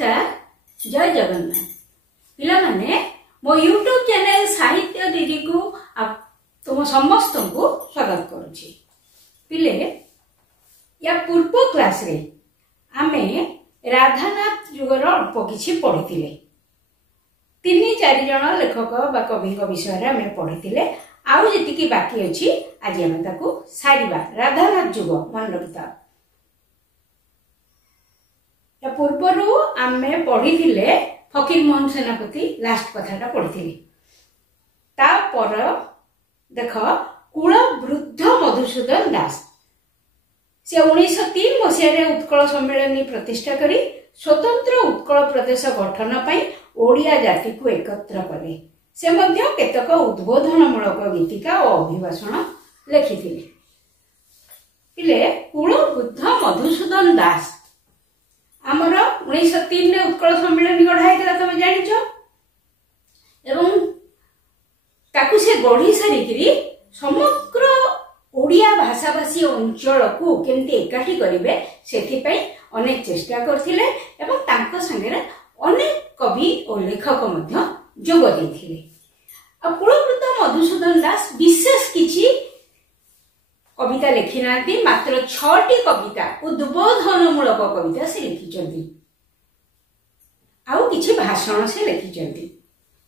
नमस्कार जय जगन्नाथ पिला माने मो यूट्यूब चैनल साहित्य दीदी को तुम समस्त को स्वागत करुछि। पिले या पूर्व क्लास रे आमे राधानाथ युगर अल्प किछि पढ़िथिले। 3-4 जण लेखक बा कवि विषय आमे पढ़िथिले। आउ जेतिकी बाकी अछि आज आमे ताकू सारिबा। राधानाथ युग मन रखिता। या पूर्वरु आमे पढ़िथिले फकीर मोहन सेनापति लास्ट कथाटा पढ़िथिले। ता पर देख कुल वृद्ध मधुसूदन दास से 1903 मसीह उत्कल सम्मेलन प्रतिष्ठा करी स्वतंत्र उत्कल प्रदेश गठन पाई ओडिया जाति को एकत्र कले। से मध्य केतक उद्बोधनमूलक गीतिका और अभिभाषण लिखिथिले। पिले कुल वृद्ध मधुसूदन दास आमर 1903 रे उत्कल सम्मेलन गढ़ाइला तुम जानिछ। एवं ताकू से गढ़ी सारिकिरी समग्र ओडिया भाषाभाषी अंचल को केमती एकाठी करिवे सेथि पई अनेक चेष्टा करथिले एवं तांको संगे अनेक कवि और लेखक मध्य जोग दैथिले। आ कुलवृद्ध मधुसूदन दास विशेष किछि कविता लिखि नांती। मात्र 6टी कविता उद्बोधनमूलक कविता से लिखिचंती। आउ किछि भाषण से लिखिचंती।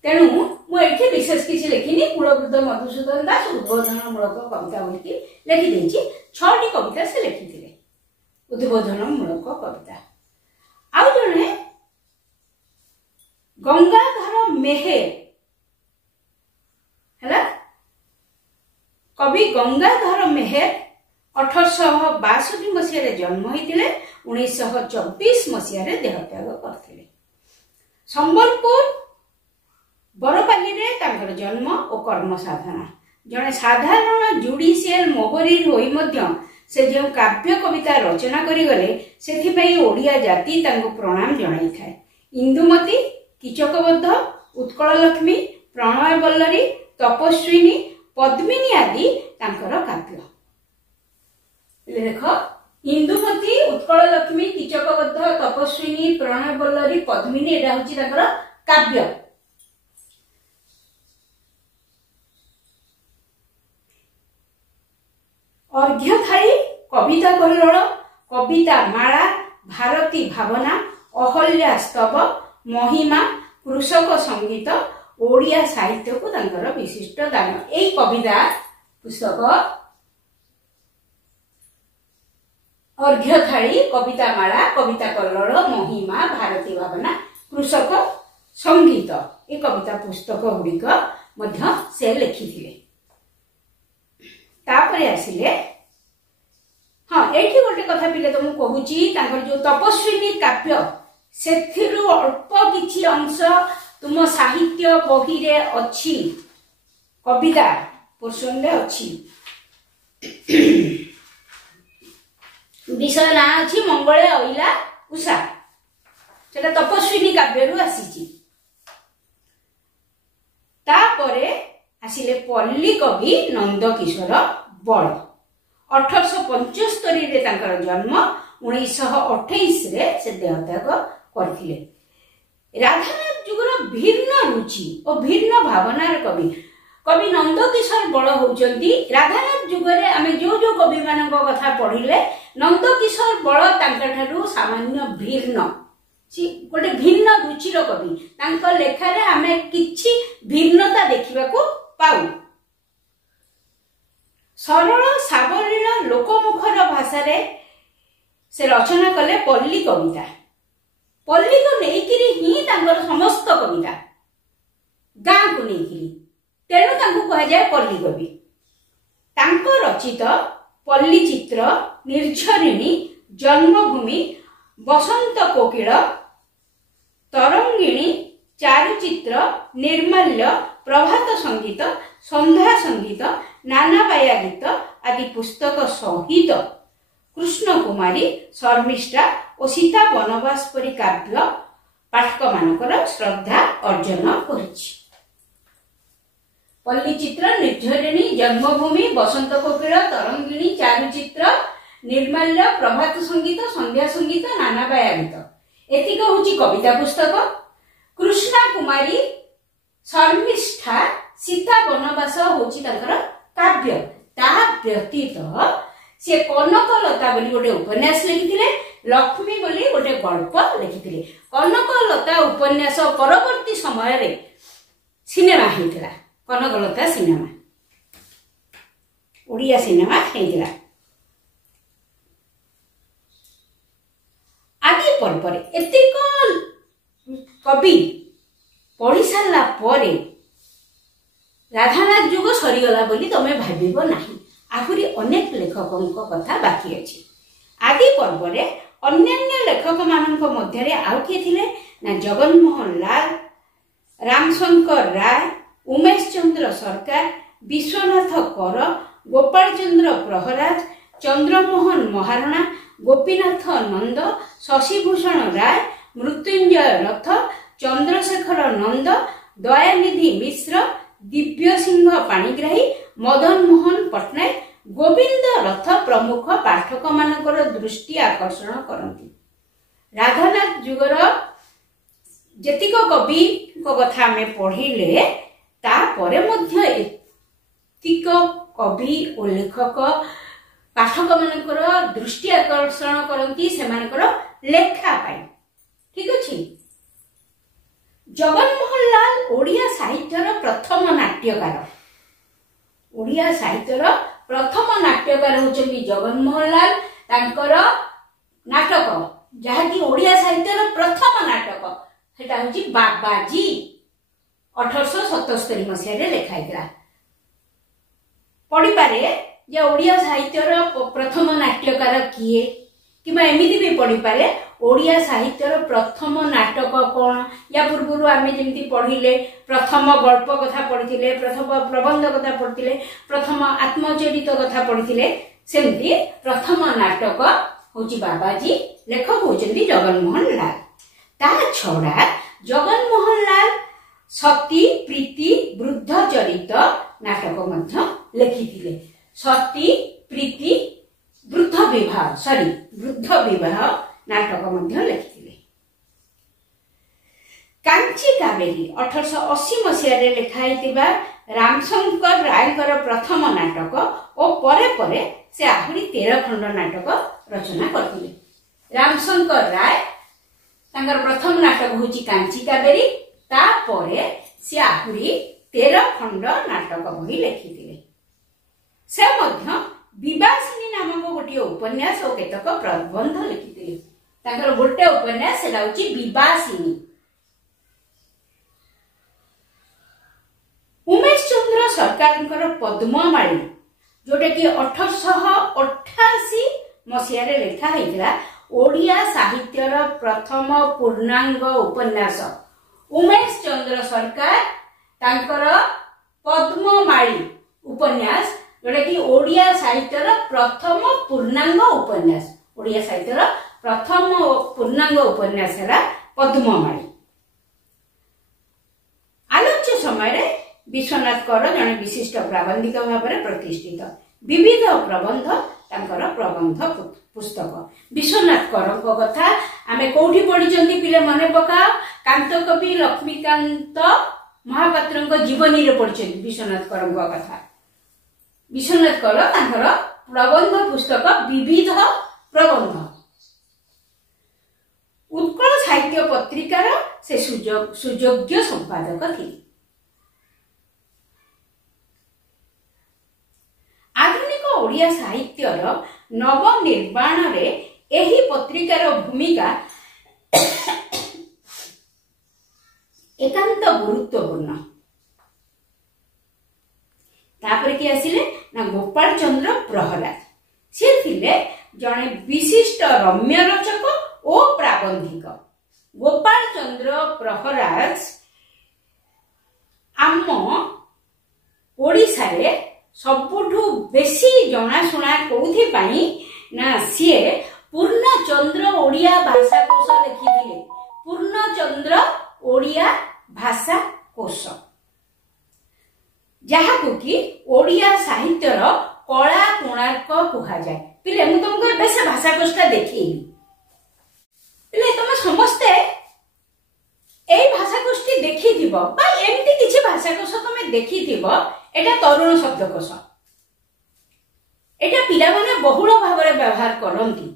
तेणु मु एठी विशेष किछि लिखिनी। कुलवृद्ध मधुसूदन दास उद्बोधनमूलक कविता बोलकी लिखि देछि। 6टी कविता से लिखिथिले उद्बोधनमूलक कविता। आउ जणे गंगाधर मेहेर हला कवि गंगाधर मेहेर 1862 मसीह जन्म होइतिले। 1924 मसीह देहत्याग करथिले। संबलपुर बरपाली रे तांकर जन्म और कर्म साधना। जने साधारण जुडिशियल मोहरी होई मध्य से जो काव्य कविता रचना करी गले सेथि पई ओडिया जाति तांको प्रणाम जणाई थाए। इंदुमती, कीचकबद्ध, उत्कल लक्ष्मी, प्रणय बल्लरी, तपस्विनी, पद्मिनी आदि तांकर काव्य। देख इंदुमती, उत्कल लक्ष्मी, कीचकबद्ध, तपस्विनी, प्रणय बल्लरी, पद्मिनी एटा होची तांकर काव्य। अर्घ्यथाली, कविता कल्लोळ, कविता माला, भारती भावना, अहल्या स्तव, महिमा, कृषक संगीत, ओडिया साहित्य को तांकर विशिष्ट दान। एई कविता पुस्तक अर्घ्यथाली, कविता माला, कविता कल्लोळ, महिमा, भारती भावना, कृषक संगीत ए कविता पुस्तक गुड़िक मध्य से लिखिथिले। तापरे आसिले हाँ एठी गोटे कथा पिले तुम कहूची तांकर जो तपस्विनी काव्य सेथिरु अल्प किछि अंश तुम साहित्य बही रे अछि। कविता पोर्शन रे अछि। विषय ना अछि मंगळे अइला उषा। सेटा तपस्विनी काव्य रु आसीची। तापरे आसिले पल्ली कवि नंदकिशोर बळ। 1875 रे तांकर जन्म। 1928 रे से देहत्याग करथिले। राधानाथ युगर भिन्न रुचि और भिन्न भावनार कवि कवि नंदकिशोर बळ होउचंती। राधानाथ युगरे आमे जो जो कवि मानक कथा पढिले नंदकिशोर बळ तांकाठारु सामान्य भिन्न गोटे भिन्न रुचिर कवि। तांक लेखारे आमे किछि भिन्नता देखिबाकू पाउ। सरल सावलील लोकमुखर भाषा रे से रचना कले पल्ली कविता। पल्ली को नेइकिरी ही तांकर समस्त कविता गाँ को नेइकिरी। तेणु तांको कहा जाए पल्ली कवि। तांको रचित पल्ली चित्र, निर्झरिणी, जन्मभूमि, बसंत कोकिल, तरंगिणी, चारुचित्र, निर्माल्य, प्रभात संगीत, संध्या संगीत, नानाबाया गीत आदि पुस्तक सहित कृष्ण कुमारी, शर्मिष्ठा और सीता वनवास परी काव्य पाठक मानकर श्रद्धा अर्जन करिछि। पल्ली चित्र, निर्झरिणी, जन्मभूमि, बसंत कोकिल, तरंगिणी, चारुचित्र, निर्माल्य, प्रभात संगीत, संध्या संगीत, नानाबाया गीत एतिक होची कविता पुस्तक। कृष्णा कुमारी शर्मिष्ठा सीता वनवास होची तांकर काव्य। ता व्यतीत से कनकलता बोली गोटे उपन्यास लिखिथिले, लक्ष्मी बोली गोटे गल्प लिखिथिले। कनकलता उपन्यास परवर्ती समय रे सिनेमा हेतिला। कनकलता सिनेमा ओडिया सिनेमा हेतिला। आदि पर्व एतिक कवि पढ़ी सारा पर राधानाथ जुग सरीगला बोली तमे भाबिबो नाही। आहुरी अनेक लेखकों कथा बाकी अछि। आदि पर्व रे अन्य लेखक मानक मध्य आउ किए थिले ना जगनमोहन लाल, रामशंकर राय, उमेश चंद्र सरकार, विश्वनाथ कर, गोपाल चंद्र प्रहराज, चंद्रमोहन महारणा, गोपीनाथ नंद, शशिभूषण राय, मृत्युंजय रथ, चंद्रशेखर नंद, दयानिधि मिश्र, दिव्य सिंह पाणिग्राही, मदन मोहन पट्टनायक, गोविंद रथ प्रमुख पाठक मानकर दृष्टि आकर्षण करती। राधानाथ जुगर जेतिक कवि कथा में पढ़िले तापरे मध्य एतिक कवि और लेखक पाठक मानकर दृष्टि आकर्षण करती से मानकर लेखा पाई। ठीक अछि। जगनमोहन लाल ओडिया साहित्यर प्रथम नाट्यकार। ओडिया साहित्यर प्रथम नाट्यकार होचंदी जगनमोहन लाल। तांकर नाटक जहा कि ओडिया साहित्यर प्रथम नाटक सेटा होची बाबाजी 1877 मसिया रे लिखाइतला। पढ़ी पारे जे ओडिया साहित्यर प्रथम नाट्यकार किए किबा एमिति भी पढ़ी पारे ओडिया साहित्यर प्रथम नाटक कौन। या पूर्व आम जमी पढ़िले प्रथम गल्प कथा पढ़ी, प्रथम प्रबंध कथा पढ़ी, प्रथम आत्मचरित कथा पढ़ी, सेमती प्रथम नाटक होची बाबाजी। लेखक होचंदी जगनमोहन लाल। ता छड़ा जगनमोहन लाल सती प्रीति वृद्ध चरित नाटक मध्य लिखिथिले। सती प्रीति वृद्ध विवाह नाटक मध्य लिखिथिले। कांची कावेरी 1880 मसिया रे लिखाइतिबा रामशंकर रायकर प्रथम नाटक और परे परे से आहुरी 13 खंड नाटक रचना करथिले। रामशंकर राय तांकर प्रथम नाटक होची कांची कावेरी। ता परे से आहुरी 13 खंड नाटक बही लिखिथिले। से मध्य विवासिनी नामक गोटे उपन्यास और केतक प्रबंध लिखिथिले। तांकर गोटे उपन्यास सेटा होची विवासिनी। उमेश चंद्र सरकार पद्ममाली जोटा कि 1888 मसिया रे लिखा हैतिला ओडिया साहित्यर प्रथम पूर्णांग उपन्यास। उमेश चंद्र सरकार तांकर पद्ममाली उपन्यास जोटा कि ओडिया साहित्यर प्रथम पूर्णांग उपन्यास। ओडिया साहित्यर प्रथम पूर्णांग उपन्यास है पद्ममाली। आलोच्य समय विश्वनाथ कर जने विशिष्ट प्राबंधिक भाव में प्रतिष्ठित। विविध प्रबंध तांकर प्रबंध पुस्तक। विश्वनाथ कर कथा आमे कोठी पढ़ी पिले मने पका कांत कवि लक्ष्मीकांत महापात्र जीवनी रे पढ़ी विश्वनाथ कर कथा। विश्वनाथ कर तांकर प्रबंध पुस्तक विविध प्रबंध। उत्कल साहित्य पत्रिकार से सुयोग्य संपादक थे। आधुनिक ओडिया साहित्यर नवनिर्माण रे एही पत्रिकार भूमिका एकांत गुरुत्वपूर्ण। तापर कि आसिले ना गोपाल चंद्र प्रहराज। से थिले जने विशिष्ट रम्य रचक और प्राबंधिक। गोपाल चंद्र प्रहराज आम ओडिशा रे सबुठु बेसी जनाशुना कोथि पाई ना सीए पूर्णचंद्र ओडिया भाषा कोश लिखिथिले। पूर्णचंद्र ओडिया भाषा कोश जहाकु कि ओडिया साहित्यर कला कोणार्क कहा जाए। पिले मु तुमको बेस भाषा कोशटा देखिए पिले तुम समस्त ଦେଖିथिबो बा एमती किछि भाषाकोश तमे देखिथिबो एटा तरुण शब्दकोश एटा पिला माने बहुल भाव में व्यवहार करती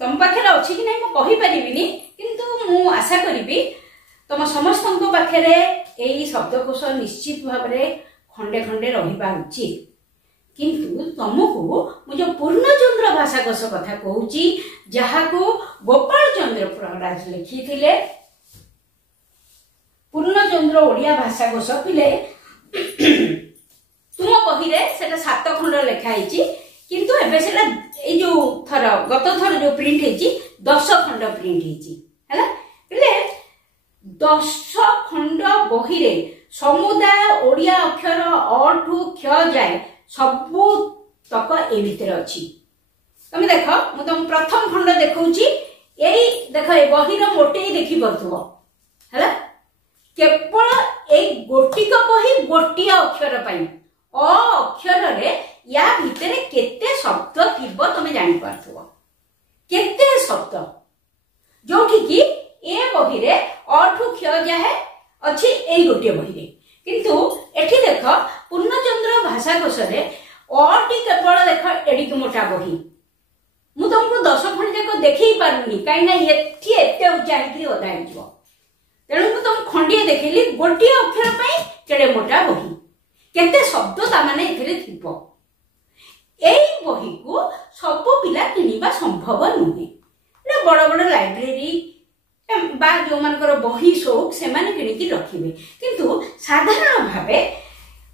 तुम पाखे अच्छी कि नहीं कहि परिबिनी किंतु मु आशा करी तुम समस्त पाखे यही शब्दकोश निश्चित भाव में खंडे खंडे रहिबा उचित किंतु तुमको मुझे पूर्णचंद्र भाषाकोश कथा कहूची जहाँ को गोपाल चंद्र प्रहराज लिखी पूर्णचंद्र ओडिया भाषाकोश पिले तुम बही से 7 खंड लिखाई किंतु एबे सेटा ए जो थर गत थर जो प्रिंट है 10 खंड प्रिंट है पिले 10 खंड बही रे समुदाय ओडिया अक्षर अ ठू क्ष जाए सबू तक ए भितर अछि तुम देख मु तुम प्रथम खंड देखौची एई देख ए बही रो मोटे देखि परथुबो हैला केवल ए गोटिक बही गोटिया अक्षर पई अ अक्षर रे या भितर केते शब्द थिबो तुम जानि पारथुबो केते शब्द जोठी की ए बही रे अ ठू क्ष जाए अछि एई गोटिया बही रे किंतु एठी देख पूर्णचंद्र भाषाकोश रे अटी केवल देख एडिक मोटा बही मु तुमको 10 खंड जाक देखई पारुनी काई ना एठी एते ऊंचाई कि ओदा हिजो तेणु मु तुम खंडिए देखिली गोटिया अक्षर पई केडे मोटा बही केते शब्द ता माने एथिरे थिबो एई बही को सब पिला किनिबा संभव नुहे ए बड़ बड़ लाइब्रेरी बा जो मानकर बही शौक से माने किनिकी रखिबे किंतु साधारण भावे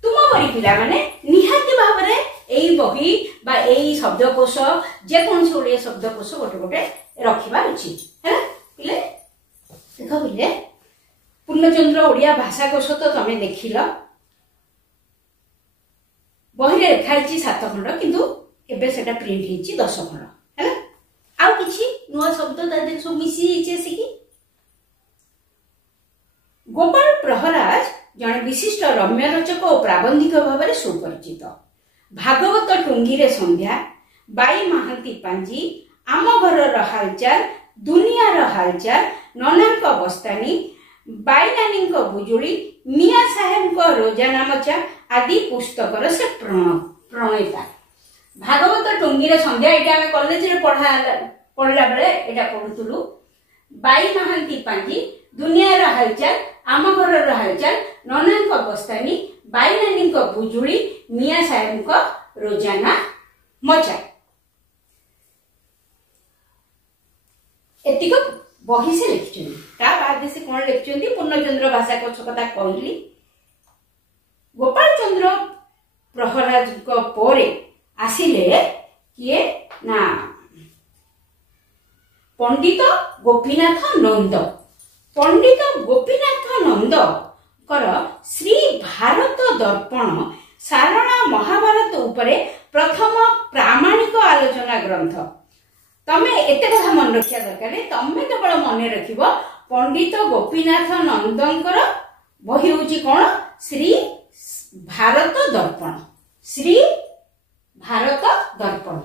तुम परी पिला माने निहाती भाव रे एई बही बा एई शब्दकोश जे कोन से ओडिया शब्दकोश गोटे गोटे रखिबा उचित है पिले देखो पिले पूर्णचंद्र ओडिया भाषाकोश तो तमे देखिलो बही रे लिखाई 7 खंड किंतु एबे सेटा प्रिंट हिची 10 खंड है आउ किछि नुवा शब्द तादे सब मिसी हिचे सिकी गोपाल प्रहराज जन विशिष्ट रम्य रचक और प्राबंधिक भाव में सुपरिचित भागवत टुंगी संध्या बाई महांती पांजी आम घर हालचाल दुनिया हालचाल नना बस्तानी बाई नानी बुजुड़ी मिया साहेब रोजाना मचा आदि पुस्तकर से प्रणेता भागवत टुंगी संध्या ये कॉलेज रे पढ़ला बेले एटा पढ़ुतलु बाई महांती पांजी दुनिया हालचाल आम घर हालचाल नना बस्तानी बाई नानी बुजुड़ी मिया साहेब रोजाना मचा एतिक बही से लिखिछन ता बाद से कोन लिखिछन पूर्णचंद्र भाषाकोश कथा कहली गोपाल चंद्र प्रहराज को पोरे आसिले किए ना पंडित गोपीनाथ नंद पंडित गोपीनाथ नंद कर श्री भारत दर्पण सारणा महाभारत उपरे प्रथम प्रामाणिक आलोचना ग्रंथ तमे एते कथा मन रखिया दरकार तमे केवल मन रखिबो पंडित गोपीनाथ नंदंकर बही होची कोन श्री भारत दर्पण श्री भारत दर्पण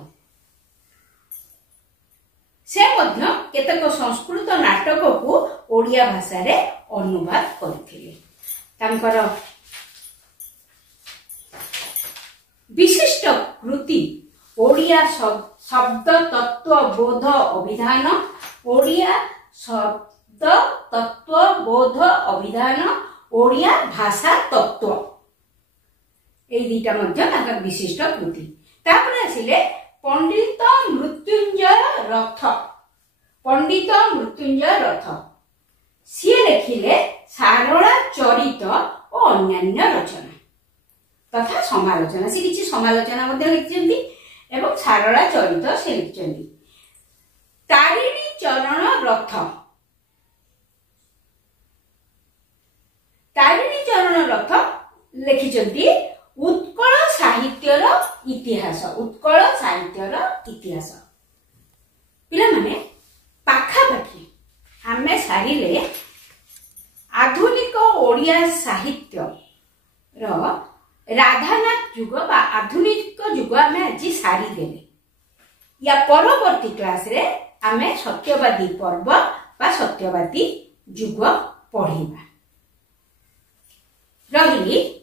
से मध्य केतक संस्कृत नाटक को ओडिया भाषा रे अनुवाद करथिले तांकर विशिष्ट कृति ओडिया शब्द तत्व बोध अभिधान ओडिया शब्द तत्व बोध अभिधान ओडिया भाषा तत्व ए दीटा मध्य तांकर विशिष्ट कृति तापर आसिले पंडित मृत्युंजय रथ पंडित मृत्युंजय रथ सी लिखिले सारला चरित और अन्यान्य रचना तथा समालोचना से किछि समालोचना मध्ये लिखिछन्ती एवं सारला चरित से लिखिछन्ती तारिणी चरण रथ तारिणी चरण रथ लिखिछन्ती उत्कल साहित्यर इतिहास उत्कल साहित्यर इतिहास पिला माने पाखा पाखी आमे सारिले आधुनिक ओडिया साहित्य रो राधानाथ युग बा आधुनिक युग आमे आज सारी देले या परवर्ती क्लास रे आमे सत्यवादी पर्व बा सत्यवादी युग पढ़िबा। ପରି